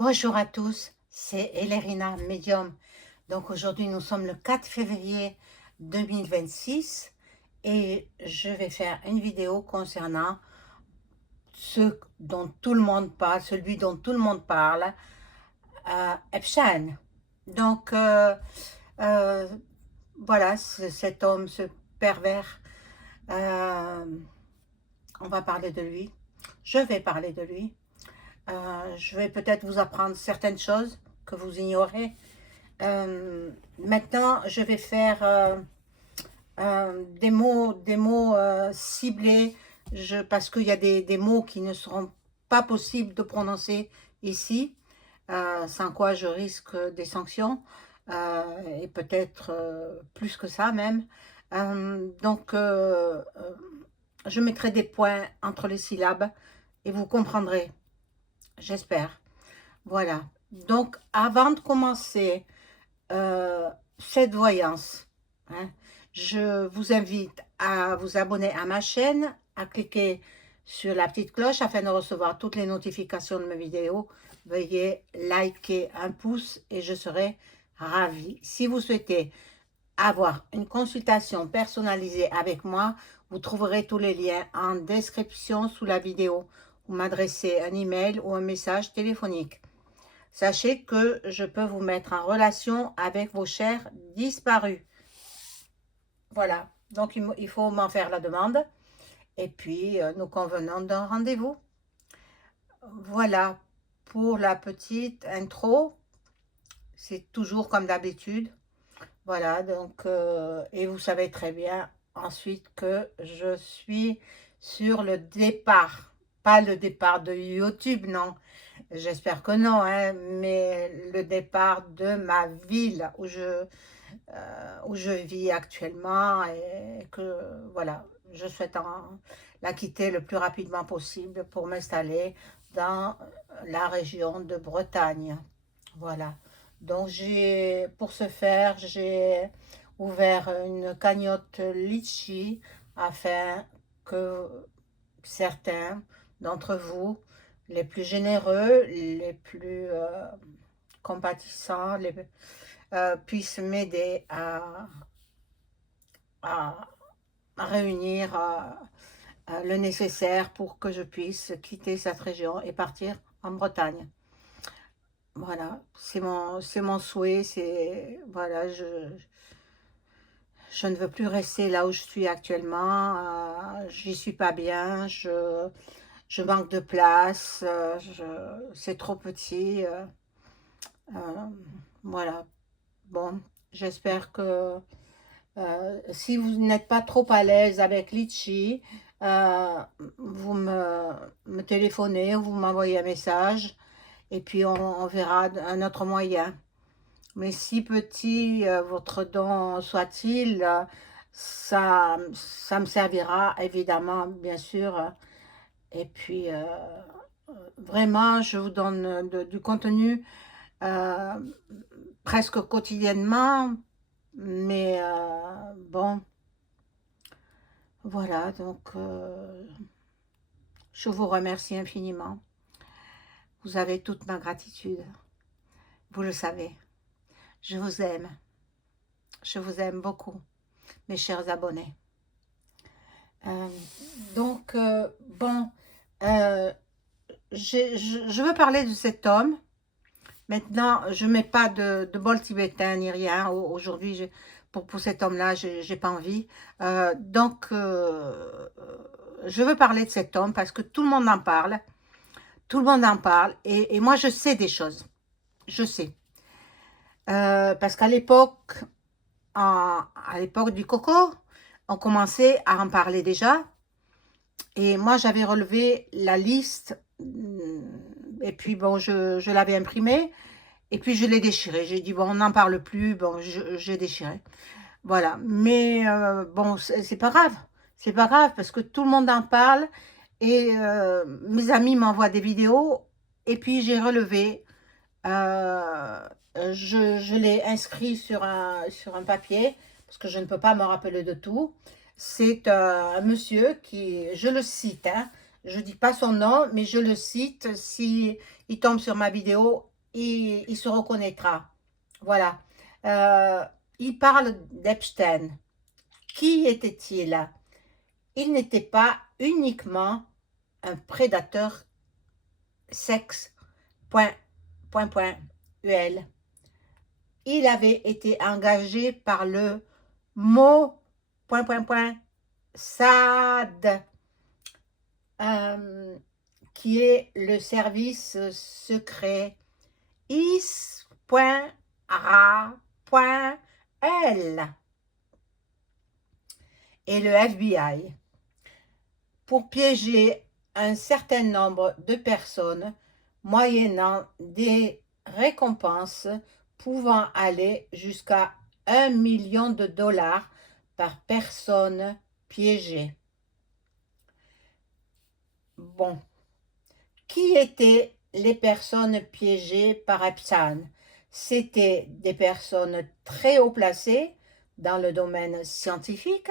Bonjour à tous, c'est Elerina Medium. Donc aujourd'hui nous sommes le 4 février 2026 et je vais faire une vidéo concernant ce dont tout le monde parle, celui dont tout le monde parle, Epstein. Donc euh, voilà, cet homme, ce pervers, euh, on va parler de lui, je vais parler de lui. Je vais peut-être vous apprendre certaines choses que vous ignorez. Maintenant, je vais faire des mots ciblés, parce qu'il y a des mots qui ne seront pas possibles de prononcer ici, sans quoi je risque des sanctions, et peut-être plus que ça même. Je mettrai des points entre les syllabes et vous comprendrez, j'espère. Voilà. Donc, avant de commencer euh, cette voyance, hein, je vous invite à vous abonner à ma chaîne, à cliquer sur la petite cloche afin de recevoir toutes les notifications de mes vidéos. Veuillez liker un pouce et je serai ravie. Si vous souhaitez avoir une consultation personnalisée avec moi, vous trouverez tous les liens en description sous la vidéo. Vous m'adressez un email ou un message téléphonique. Sachez que je peux vous mettre en relation avec vos chers disparus. Voilà, donc il faut m'en faire la demande et puis nous convenons d'un rendez-vous. Voilà pour la petite intro, c'est toujours comme d'habitude. Voilà, donc, et vous savez très bien ensuite que je suis sur le départ, pas le départ de YouTube, non. J'espère que non, hein, mais le départ de ma ville où je vis actuellement et que, voilà, je souhaite la quitter le plus rapidement possible pour m'installer dans la région de Bretagne. Voilà. Donc, pour ce faire, j'ai ouvert une cagnotte Litchi afin que certains d'entre vous, les plus généreux, les plus compatissants, puissent m'aider à, à réunir le nécessaire pour que je puisse quitter cette région et partir en Bretagne. Voilà, c'est mon souhait, voilà, je ne veux plus rester là où je suis actuellement, j'y suis pas bien, je manque de place, c'est trop petit, voilà. Bon, j'espère que si vous n'êtes pas trop à l'aise avec Litchi, euh, vous me téléphonez, vous m'envoyez un message et puis on verra un autre moyen. Mais si petit votre don soit-il, ça me servira évidemment, bien sûr. Et puis, vraiment, je vous donne du contenu euh, presque quotidiennement. Mais bon, voilà, donc je vous remercie infiniment. Vous avez toute ma gratitude. Vous le savez. Je vous aime. Je vous aime beaucoup, mes chers abonnés. Euh, bon, euh, je veux parler de cet homme. Maintenant, je ne mets pas de bol tibétain ni rien. Aujourd'hui, pour cet homme-là, je n'ai pas envie. Je veux parler de cet homme parce que tout le monde en parle. Tout le monde en parle. Et moi, je sais des choses. Je sais. Parce qu'à l'époque, à l'époque du coco, on commençait à en parler déjà. Et moi, j'avais relevé la liste. Et puis, bon, je l'avais imprimée. Et puis, je l'ai déchirée. J'ai dit, bon, on n'en parle plus. Bon, j'ai déchiré. Voilà. Mais bon, c'est pas grave. C'est pas grave parce que tout le monde en parle. Et mes amis m'envoient des vidéos. Et puis, j'ai relevé. euh, je l'ai inscrit sur un papier parce que je ne peux pas me rappeler de tout. C'est un monsieur qui, je le cite, hein, je ne dis pas son nom, mais je le cite. Si il tombe sur ma vidéo, il se reconnaîtra. Voilà. Euh, il parle d'Epstein. Qui était-il? Il n'était pas uniquement un prédateur sexe, point, point, point, UL. Il avait été engagé par le mot, point, point, point, SAD, qui est le service secret is.ra.l et le FBI pour piéger un certain nombre de personnes moyennant des récompenses pouvant aller jusqu'à 1 million de dollars par personne piégée. Bon, qui étaient les personnes piégées par Epstein? C'était des personnes très haut placées dans le domaine scientifique,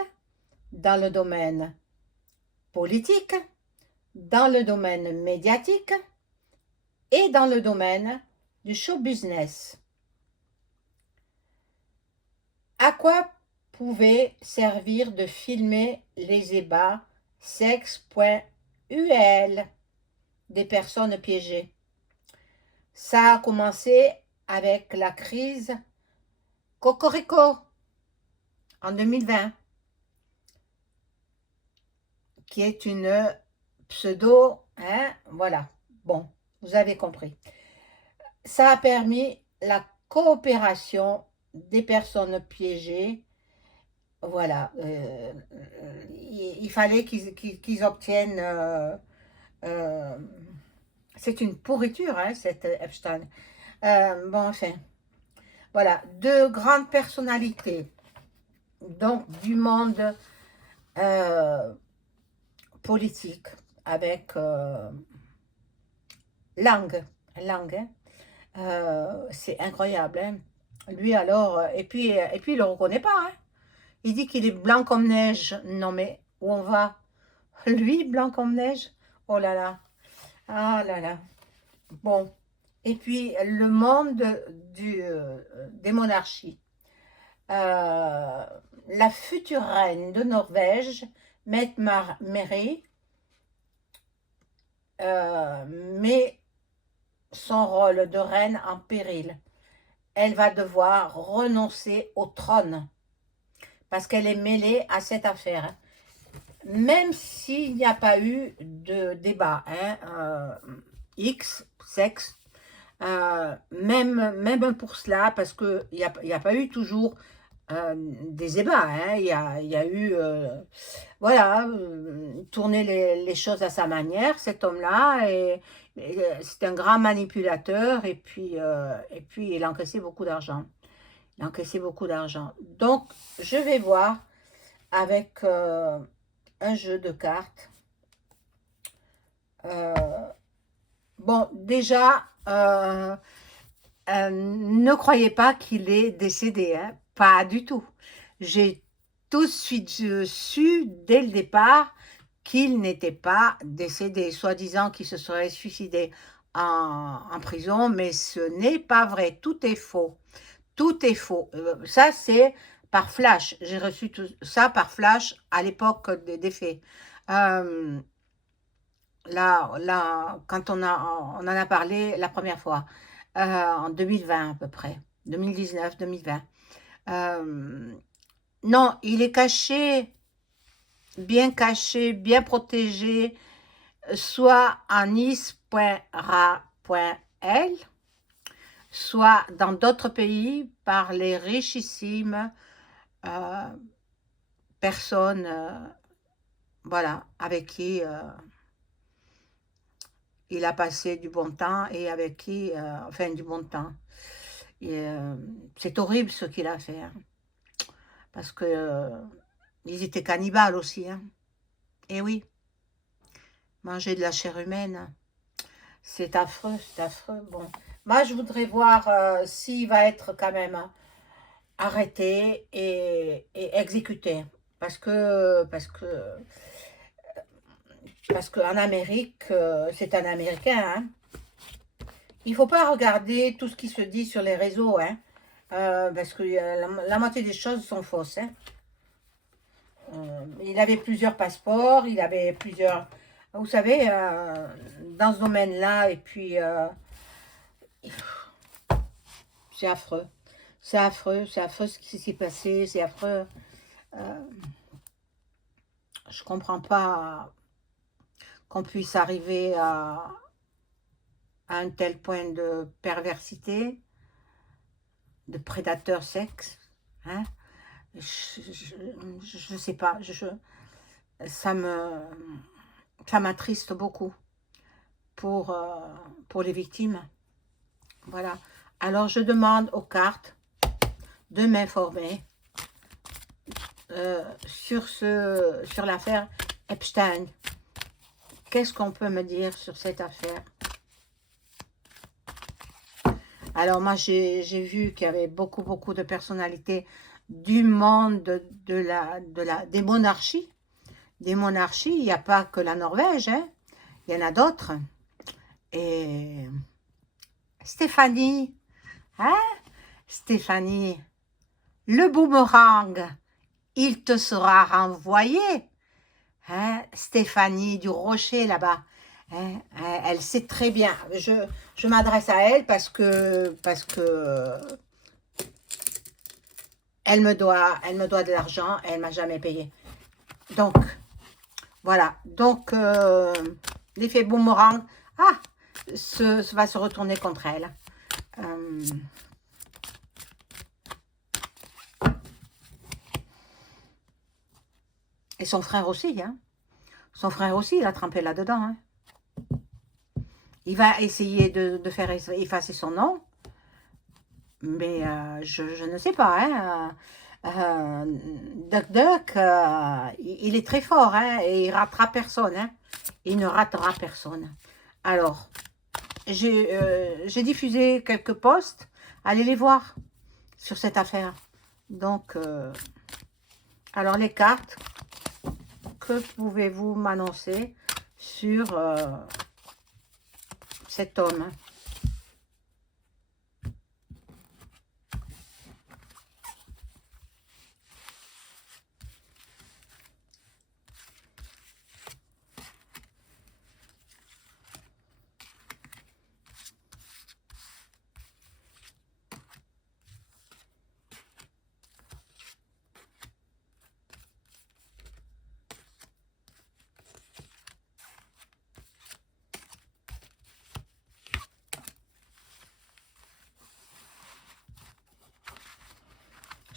dans le domaine politique, dans le domaine médiatique et dans le domaine du show business. À quoi pouvait servir de filmer les ébats sexe.ul des personnes piégées? Ça a commencé avec la crise Cocorico en 2020, qui est une pseudo, hein, voilà, bon, vous avez compris. Ça a permis la coopération des personnes piégées, voilà, il fallait qu'ils obtiennent, c'est une pourriture, hein, cette Epstein. Bon, enfin, voilà, deux grandes personnalités, donc du monde politique, avec langue, hein. C'est incroyable, hein. Lui alors, et puis il le reconnaît pas, hein. Il dit qu'il est blanc comme neige. Non mais, où on va? Lui, blanc comme neige? Oh là là, ah là là. Bon, et puis le monde des monarchies. La future reine de Norvège, Mette Mary, met son rôle de reine en péril. Elle va devoir renoncer au trône parce qu'elle est mêlée à cette affaire. Même s'il n'y a pas eu de débat, hein, X, sexe, même pour cela, parce qu'il n'y a pas eu toujours des débats, hein, il y a eu, voilà, tourner les choses à sa manière, cet homme-là, et c'est un grand manipulateur, et puis il a encaissé beaucoup d'argent. Il a encaissé beaucoup d'argent. Donc, je vais voir avec un jeu de cartes. Bon, déjà, ne croyez pas qu'il est décédé, hein, pas du tout. J'ai tout de suite su dès le départ qu'il n'était pas décédé, soi-disant qu'il se serait suicidé en prison, mais ce n'est pas vrai, tout est faux. Tout est faux. Ça, c'est par flash. J'ai reçu tout ça par flash à l'époque des faits. Euh, là, quand on en a parlé la première fois, en 2020 à peu près, 2019-2020. Non, il est caché, bien protégé, soit en is.ra.l, soit dans d'autres pays par les richissimes personnes, voilà, avec qui il a passé du bon temps et avec qui, enfin du bon temps. C'est horrible ce qu'il a fait, hein, parce que ils étaient cannibales aussi, hein. Et oui, manger de la chair humaine, c'est affreux, c'est affreux. Bon, moi je voudrais voir s'il va être quand même arrêté et exécuté, parce que en Amérique, c'est un Américain, hein. il faut pas regarder tout ce qui se dit sur les réseaux, hein, parce que la moitié des choses sont fausses, hein. Il avait plusieurs passeports, il avait plusieurs... Vous savez, dans ce domaine-là, et puis c'est affreux. C'est affreux ce qui s'est passé, c'est affreux. Euh, je comprends pas qu'on puisse arriver à un tel point de perversité, de prédateur sexe, hein. Je sais pas, ça me, ça m'attriste beaucoup pour les victimes. Voilà. Alors je demande aux cartes de m'informer sur l'affaire Epstein. Qu'est-ce qu'on peut me dire sur cette affaire? Alors moi j'ai vu qu'il y avait beaucoup de personnalités du monde des monarchies. Des monarchies, il n'y a pas que la Norvège, hein. Il y en a d'autres. Et Stéphanie, hein? Stéphanie, le boomerang, il te sera renvoyé. Hein? Stéphanie du Rocher là-bas. Hein? Elle sait très bien. Je m'adresse à elle parce que elle me doit de l'argent. Elle m'a jamais payé. Donc voilà. Donc l'effet boomerang, va se retourner contre elle. Et son frère aussi, hein. Son frère aussi, il a trempé là-dedans, hein. Il va essayer de faire effacer son nom, mais je ne sais pas, hein. Duck Duck, il est très fort, hein, et il ratera personne, hein. Il ne ratera personne. Alors, j'ai diffusé quelques posts, allez les voir sur cette affaire. Donc, alors les cartes, que pouvez-vous m'annoncer sur cet homme?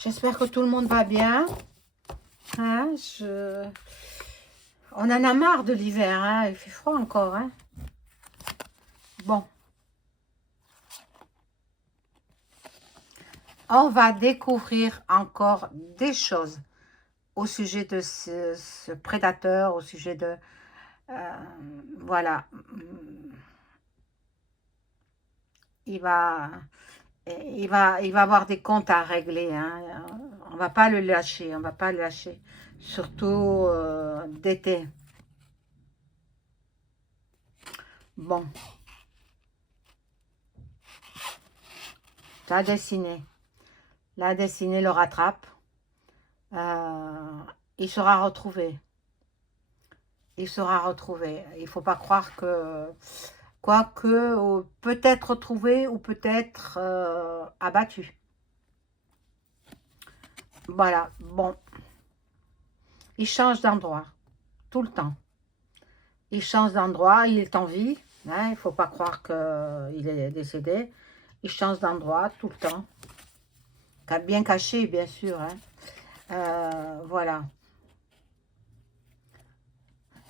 J'espère que tout le monde va bien. Hein, on en a marre de l'hiver, hein, il fait froid encore. Hein. Bon. On va découvrir encore des choses au sujet de ce prédateur, au sujet de... voilà. Il va avoir des comptes à régler. Hein. On va pas le lâcher, on va pas le lâcher. Surtout d'été. Bon. La destinée. La destinée le rattrape. Il sera retrouvé. Il sera retrouvé. Il ne faut pas croire que... Quoique, peut-être retrouvé ou peut-être abattu. Voilà, bon. Il change d'endroit, tout le temps. Il change d'endroit, il est en vie. Hein, il ne faut pas croire qu'il est décédé. Il change d'endroit tout le temps. Bien caché, bien sûr. Hein. Voilà.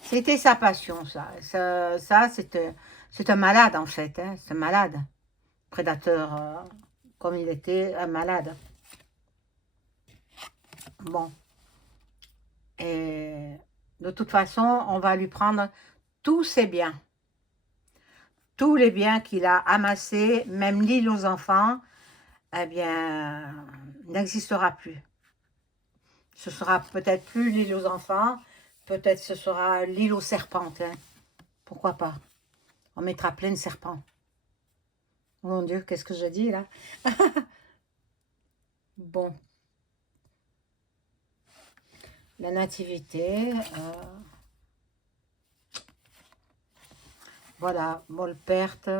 C'était sa passion, ça. Ça c'est un malade, en fait. Hein. C'est un malade. Prédateur, comme il était, un malade. Bon. Et de toute façon, on va lui prendre tous ses biens. Tous les biens qu'il a amassés, même l'île aux enfants, eh bien, n'existera plus. Ce sera peut-être plus l'île aux enfants, peut-être ce sera l'île aux serpents. Hein. Pourquoi pas? On mettra plein de serpents. Oh mon Dieu, qu'est-ce que j'ai dit là? Bon, la nativité, voilà, bonne perte.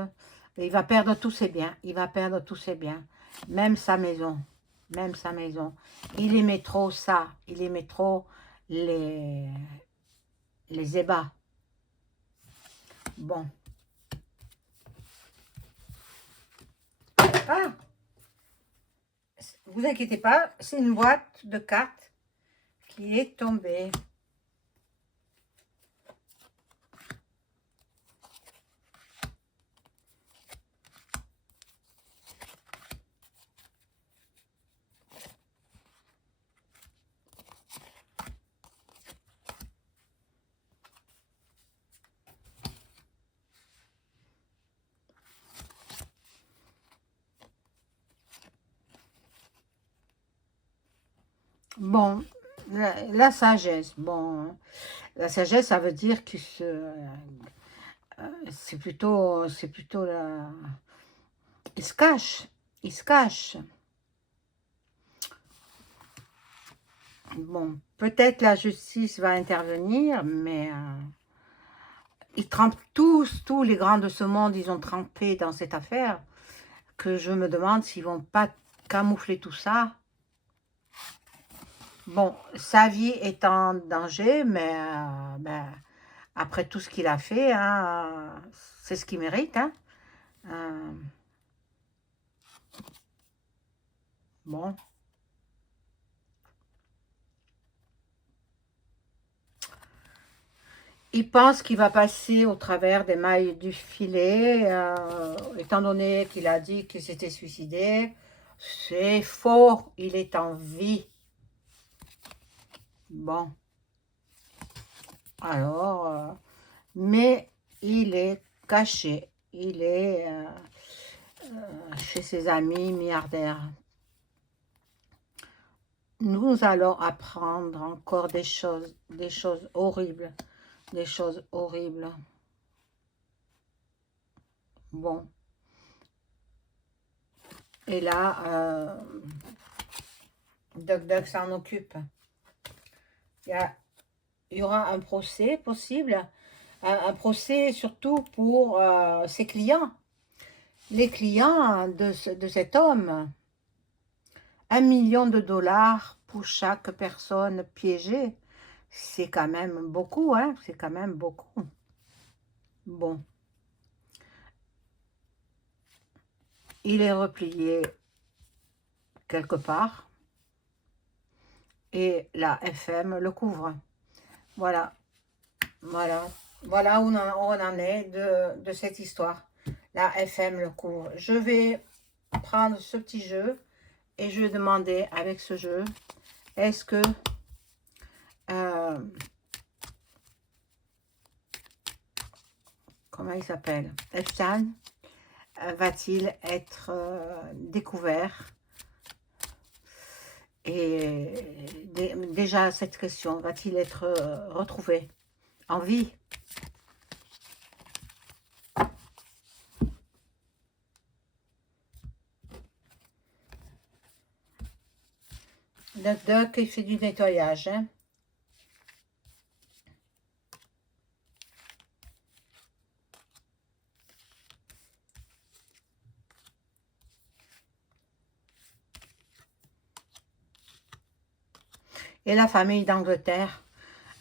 Il va perdre tous ses biens, il va perdre tous ses biens, même sa maison, même sa maison. Il aimait trop ça, il aimait trop les, les ébats. Bon. Ah, vous inquiétez pas, c'est une boîte de cartes qui est tombée. Bon, la sagesse, bon, la sagesse, ça veut dire que c'est plutôt la... Il se cache, il se cache. Bon, peut-être la justice va intervenir, mais ils trempent tous les grands de ce monde, ils ont trempé dans cette affaire, que je me demande s'ils vont pas camoufler tout ça. Bon, sa vie est en danger, mais ben, après tout ce qu'il a fait, hein, c'est ce qu'il mérite. Hein. Euh, bon, il pense qu'il va passer au travers des mailles du filet, étant donné qu'il a dit qu'il s'était suicidé. C'est faux, il est en vie. Bon, alors, mais il est caché, il est chez ses amis milliardaires. Nous allons apprendre encore des choses horribles, des choses horribles. Bon, et là, Doc Doc s'en occupe. Il y a il y aura un procès possible, un procès surtout pour ses clients, les clients de cet homme. 1 million de dollars pour chaque personne piégée, c'est quand même beaucoup, hein, c'est quand même beaucoup. Bon, il est replié quelque part et la FM le couvre. Voilà, voilà, voilà où on en est de cette histoire. La FM le couvre. Je vais prendre ce petit jeu et je vais demander avec ce jeu, est-ce que euh, comment il s'appelle, Epstein va-t-il être découvert? Et déjà cette question, va-t-il être retrouvé en vie? Le Doc, il fait du nettoyage, hein. Et la famille d'Angleterre,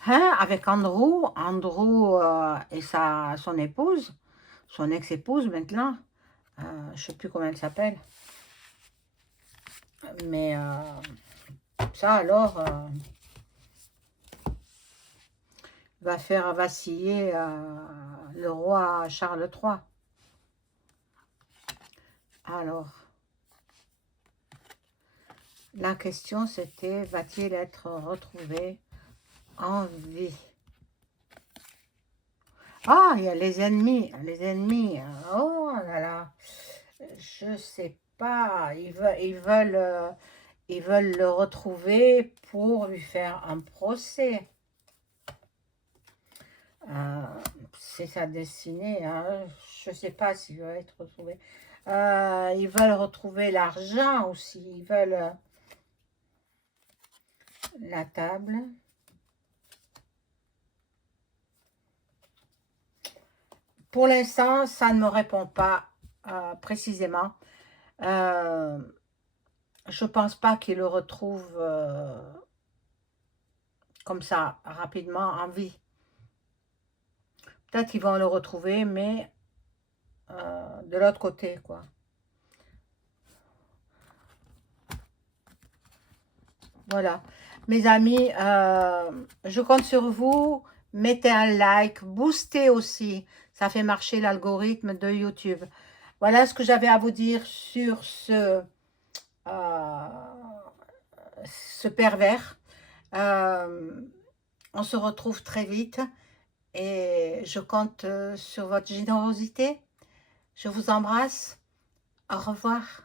hein, avec Andrew, et son épouse, son ex-épouse maintenant, je ne sais plus comment elle s'appelle, mais ça alors va faire vaciller le roi Charles III. Alors, la question c'était, va-t-il être retrouvé en vie? Ah, il y a les ennemis, les ennemis. Oh là là, je sais pas. Ils veulent le retrouver pour lui faire un procès. Euh, c'est sa destinée. Hein. Je sais pas s'il va être retrouvé. Ils veulent retrouver l'argent aussi. Ils veulent la table. Pour l'instant, ça ne me répond pas précisément. Je pense pas qu'ils le retrouvent comme ça, rapidement, en vie. Peut-être qu'ils vont le retrouver, mais de l'autre côté, quoi. Voilà. Mes amis, je compte sur vous. Mettez un like, boostez aussi. Ça fait marcher l'algorithme de YouTube. Voilà ce que j'avais à vous dire sur ce pervers. On se retrouve très vite et je compte sur votre générosité. Je vous embrasse. Au revoir.